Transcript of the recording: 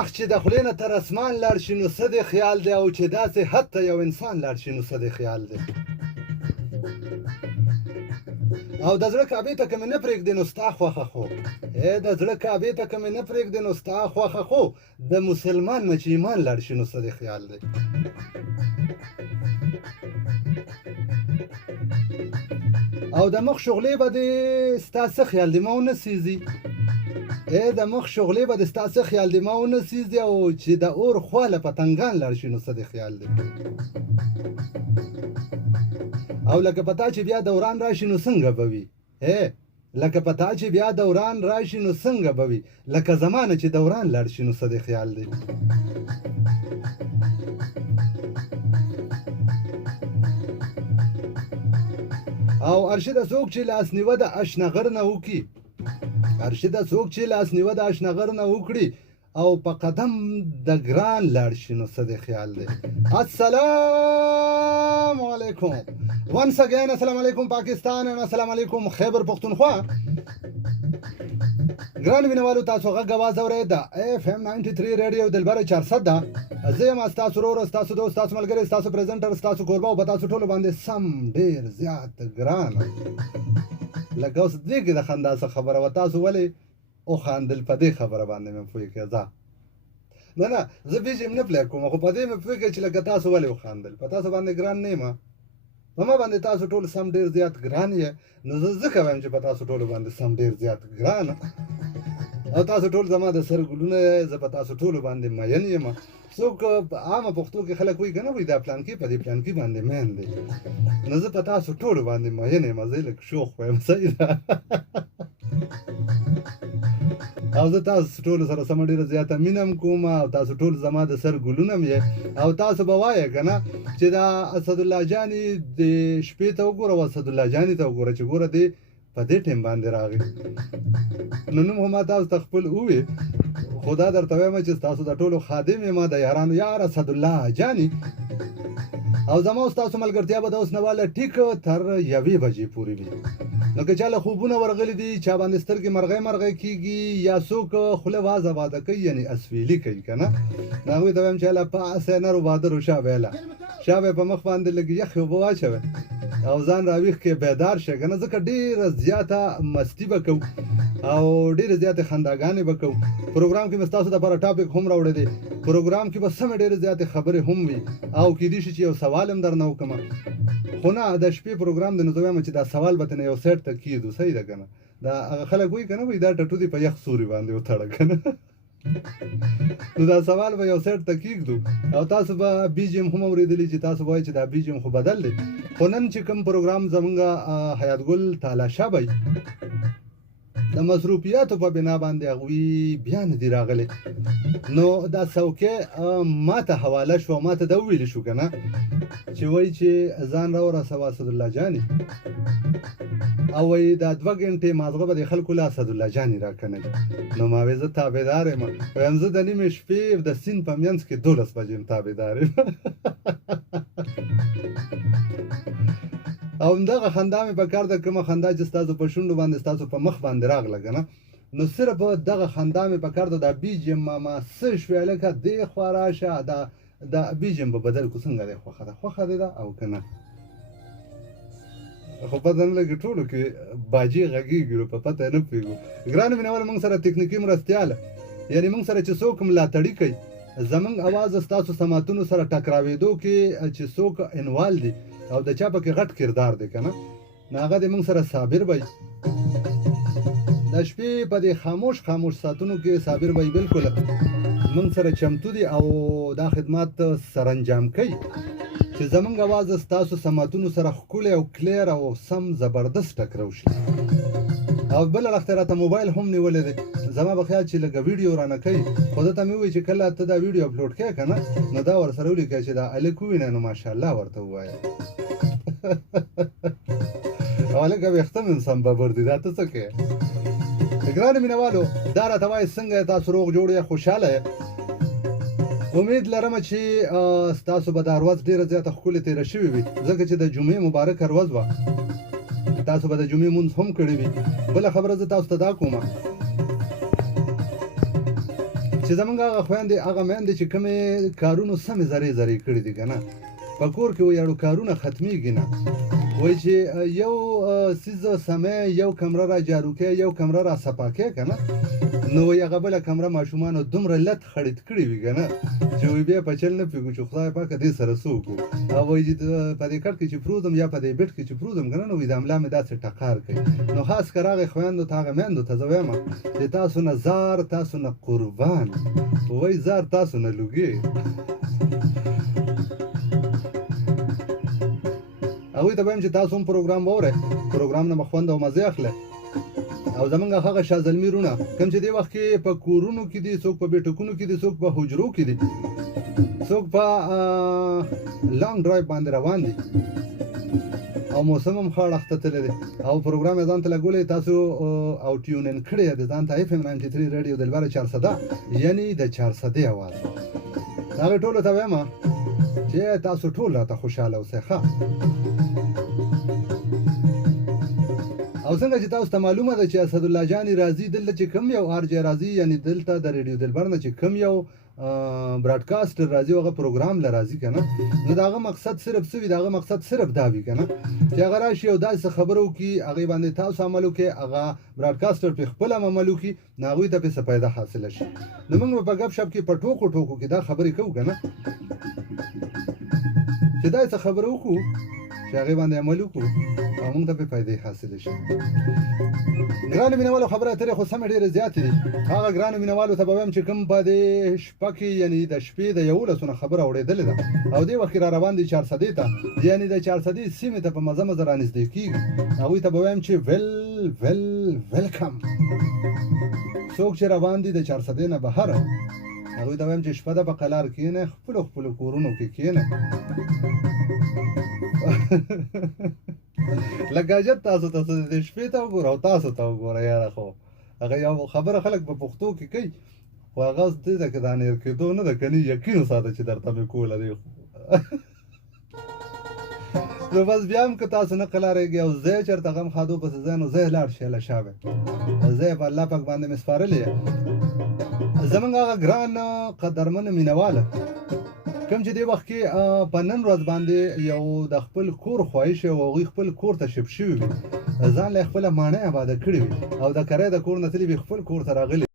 اخ چې د خولې نه تر اسمان لاړ شي نو څه دې خیال دی او چې داسې حد ته یو انسان لاړ شي نو څه دې خیال دی او د زړه کعبې ته که مې نه پرېږدې نو ستا خوښه خو د زړه کعبې ته که مې نه پرېږدې نو ستا خوښه خو د مسلمان نه چې ایمان لاړ شي نو څه دې خیال دی او د مخ شغلې به دې ستا څه خیال دی ما ونه سیزي د مخ شغلې به د ستا څه خیال دی ما ونه سیزي او چې د اور خوا له پتنګان لاړ شي نو څه دې خیال دی او لکه پتا چې بیا دوران راشي نو څنګه به وي لکه پتا چې بیا دوران راشي نو څنګه به وي لکه زمانه چې دوران لاړ شي نو څه دې خیال دی او ارشده څوک چې لاس نیوه د اشنغر نه وکړي ارشده څوک چې لاس نیوه د اشنغر نه وکړي او په قدم د ګران لاړ شي نو څه دې خیال دی السلام علیکم once again السلام علیکم پاکستان and السلام علیکم خیبر پختونخوا ګران مینوالو تاسو غږ اواز اورئ د FM 93 ریډیو دلبره 400 ده زه یم ستاسو ورور ستاسو دوست ستاسو ملګری ستاسو پریزنټر ستاسو کوربه او په تاسو ټولو باندې سم ډېر زیات ګران لکه اوس دې کې د خندا څه خبره وه تاسو ولې وخاندل په دې خبره باندې مې پوه کړه ځه نه زه بیجیم نه پلی کوم خو په دې مې پوه کړه چې لکه تاسو ولې وخاندل په تاسو باندې ګران نه یم په ما باندې تاسو ټول سم ډېر زیات ګران یې نو زه ځکه وایم چې په تاسو ټولو باندې سم ډېر زیات ګران او تاسو ټول زما د سر ګلونه زه په تاسو ټولو باندې مین یم څوک عامه پښتو کې خلک وایي که نه وایي دا پلانکي په دې پلانکي باندې مین دی نو زه په تاسو ټولو باندې مین یم زه لږ شوخ وایم صحیح ده او زه تاسو ټولو سره سمه ډېره زیاته مینه هم کوم او تاسو ټول زما د سر ګلونه هم یې او تاسو به وایه که نه چې دا اسدالله جانې د شپې ته وګوره او اسدالله جانې ته وګوره چې ګوره دې په دې ټیم باندې راغی نو نوم خو ما تاسو ته خپل ووي خو دا درته وایم چې ستاسو د ټولو خادم یم د یارانو یار اسدالله جانې او زما او ستاسو ملګرتیا به د اوس نه واله ټیک تر 1 بجې پورې وي نو که چا له خوبونه ورغلي دي چا باندې سترګې مرغۍ کېږي یا څوک خوله وازه واده کوي یعنې اسویلي کوي که نه نو هغوی ته وایم چې هله پاسې نرو بادرو شا ویله شا به یې په مخ باندې لږ یخې اوبه واچوئ او ځان راویښ کې بیدار شئ که نه ځکه ډېره زیاته مستي به کوو او ډېرې زیاتې خنداګانې به کوو پروګرام کې مې ستاسو دپاره ټاپک هم راوړی دی پروګرام کې به سمې ډېرې زیاتې خبرې هم وي او کیدای شي چې یو سوال هم درنه وکړم خو نه د شپې پروګرام دی نو زه وایم چې دا سوال به ترنه یو سیټ ته کېږدو صحیح ده که نه دا هغه خلک وایي که نه وایي دا ټټو دې په یخ سوري باندې وتړه که نه نو دا سوال به یو سیټ ته کېږدو او تاسو به بیجیم هم اورېدلي چې تاسو وایي چې دا بیجیم خو بدل دی خو نن چې کوم پروګرام زمونږ حیات ګل تالاشا به د مصروفیاتو په بنا باندې هغوی بیا نه دي راغلی نو دا څوکۍ ما ته حواله شوه ما ته دا وویلي شو که نه چې وایي چې ځان راورسوه اسدالله جانې او وایي دا 2 ګنټې مازغه به د خلکو له اسدالله جانې راکنوي نو ما وایي زه تابعدار یم وایم زه د نیمې شپې د سیند په منځ کې 12 بجې یم تابعدار یم او همدغه خندا مې په کار ده کومه خندا چې ستاسو په شونډو باندې ستاسو په مخ باندې راغله که نه نو صرف دغه خندا مې په کار ده دا بیجیم ماما څه شوې لکه دې خوا راشه دا بیجیم به بدل کو څنګه دی خوښه دی ده او که نه خو پته نه لګي ټولو کې باجې غږېږي نو په پته نه پوهېږو ګرانو مینهوالو موږ سره تکنیکي مرستیاله یعنې موږ سره چې څوک ملاتړي کوي زمونږ اواز ستاسو سماعتونو سره ټکراوېدو کې چې څوک انوال دي او د چا پکې غټ کردار دی که نه نو هغه د موږ سره صابر بی د شپې په دې خاموش ساعتونو کې صابر بی بلکل موږ سره چمتو دي او دا خدمات سرانجام کوي چې زمونږ اواز ستاسو سماعتونو سره ښکلی او کلیر او سم زبردست ټکرو شي او بله لخته راته موبایل هم نیولی دی زما به خیال چې لږه ویډیو رانه کوي خو ده ته مې ووایي چې کله ته دا ویډیو اپلوډ کوې که نه نو دا ورسره ولیکه چې دا هلک ووینه نو ماشاءالله ورته ووایه او هلکه ویښته مې سم ببر دي دا ته څه کوې ګرانو مینهوالو دا راته وایي څنګه یې تاسو روغ جوړ یې خوشحاله یې امید لرم چې ستاسو به دا ورځ ډېره زیاته ښکلې تېره شوې وي ځکه چې د جمعې مبارکه ورځ وه تاسو به د جمعې مونځ هم کړی وي بله خبره زه تاسو ته دا کومه چې زمونږ هغه خویندې هغه میندې چې کومې کارونو سمې زرې زرې کړي دي که نه په کور کې وایي اړو کارونه ختمیږي نه وایي چې یو څیز سمې یو کمره را جارو کې یو کمره را صفا کې که نه نو وایي هغه بله کمره ماشومانو دومره لت خړید کړي وي که نه چې وایي بیا په چل نه پوهېږو چې خدای پاکه دې سره څه وکړو او وایي چې په دې کټ کې چې پروزم یا په دې بیډ کې چې پروزم که نه نو وایي د املا مې داسې ټقار کوي نو خاص کر هغې خویندو ته هغه میندو ته زه وایم چې تاسو نه زار تاسو نه قربان وایي زار تاسو نه لوګي هغوی ته وایم چې تاسو هم پروګرام واورئ پروګرام نه به خوند او مزې اخلئ او زمونږ هغه شاه زلمي وروڼه کوم چې دې وخت کې په کورونو کې دي څوک په بیټکونو کې دي څوک په حجرو کې دي څوک په لانګ ډرایو باندې روان دي او موسم هم ښه اړخ ته تللی دی او پروګرام یې ځان ته لګولی تاسو او ټیونین کړی دی ځان ته اف ام 93 ریډیو دلبره 400 یعنی د 400 اواز هغې ټولو ته وایم چې تاسو ټول راته خوشحاله اوسئ ښه او څنګه چې تاسو ته معلومه ده چې اسدالله جاني راځي دلته چې کوم یو آر جی راځي یعنی دلته د ریډیو دلبر نه چې کوم یو براډکاسټر راځي هغه پروګرام له راځي که نه نو د هغه مقصد صرف څه وي د هغه مقصد صرف دا وي که نه چې هغه راشي او داسې خبره وکړي هغې باندې تاسو عمل وکړئ هغه براډکاسټر پرې خپل هم عمل وکړي نو هغوی ته پرې څه پیدا حاصله شي نو موږ به په ګپ شپ کې په ټوکو ټوکو کې دا خبرې کوو که نه چې دا څه خبره وکړو چې هغې باندې عمل وکړو او موږ ته پرې فایدې حاصلې شي ګرانو مینهوالو خبرې اترې خو سمې ډېرې زیاتې دي هغه ګرانو مینهوالو ته به وایم چې کوم په دې شپه کې یعنې د شپې د 11 خبره اورېدلې ده او دې وخت کې را روان دي 400 ته یعنې د 400 سیمې ته په مزه مزه رانږدې کېږي هغوی ته به وایم چې ویلکم څوک چې روان دي د 400 نه بهر هغوی ته وایم چې شپه ده په قلار کښېنئ خپلو خپلو کورونو کې کښېنئ لکه اجت تاسو ته د شپې ته وګوره او تاسو ته وګوره یاره خو هغه یو خبره خلک په پښتو کې کوي خو هغه دې ده که دا نیر کېدو نه ده که نه یقین وساته چې درته مې کوله دی نو بس بیا هم که تاسو نه قلارېږئ او زه یې چېرته غم ښادو پسې ځای نو زه یې لاړ شئ له شابه زه یې په الله پاک باندې مې سپارلې یم زمونږ هغه ګران قدرمنو مینهواله کوم چې دې وخت کې په نن ورځ باندې یو د خپل کور خواهش او هغوی خپل کور ته شپ شوي وي ځان له خپله ماڼۍ آباده کړې وي او د کرۍ د کور نه تللي وي خپل کور ته راغلي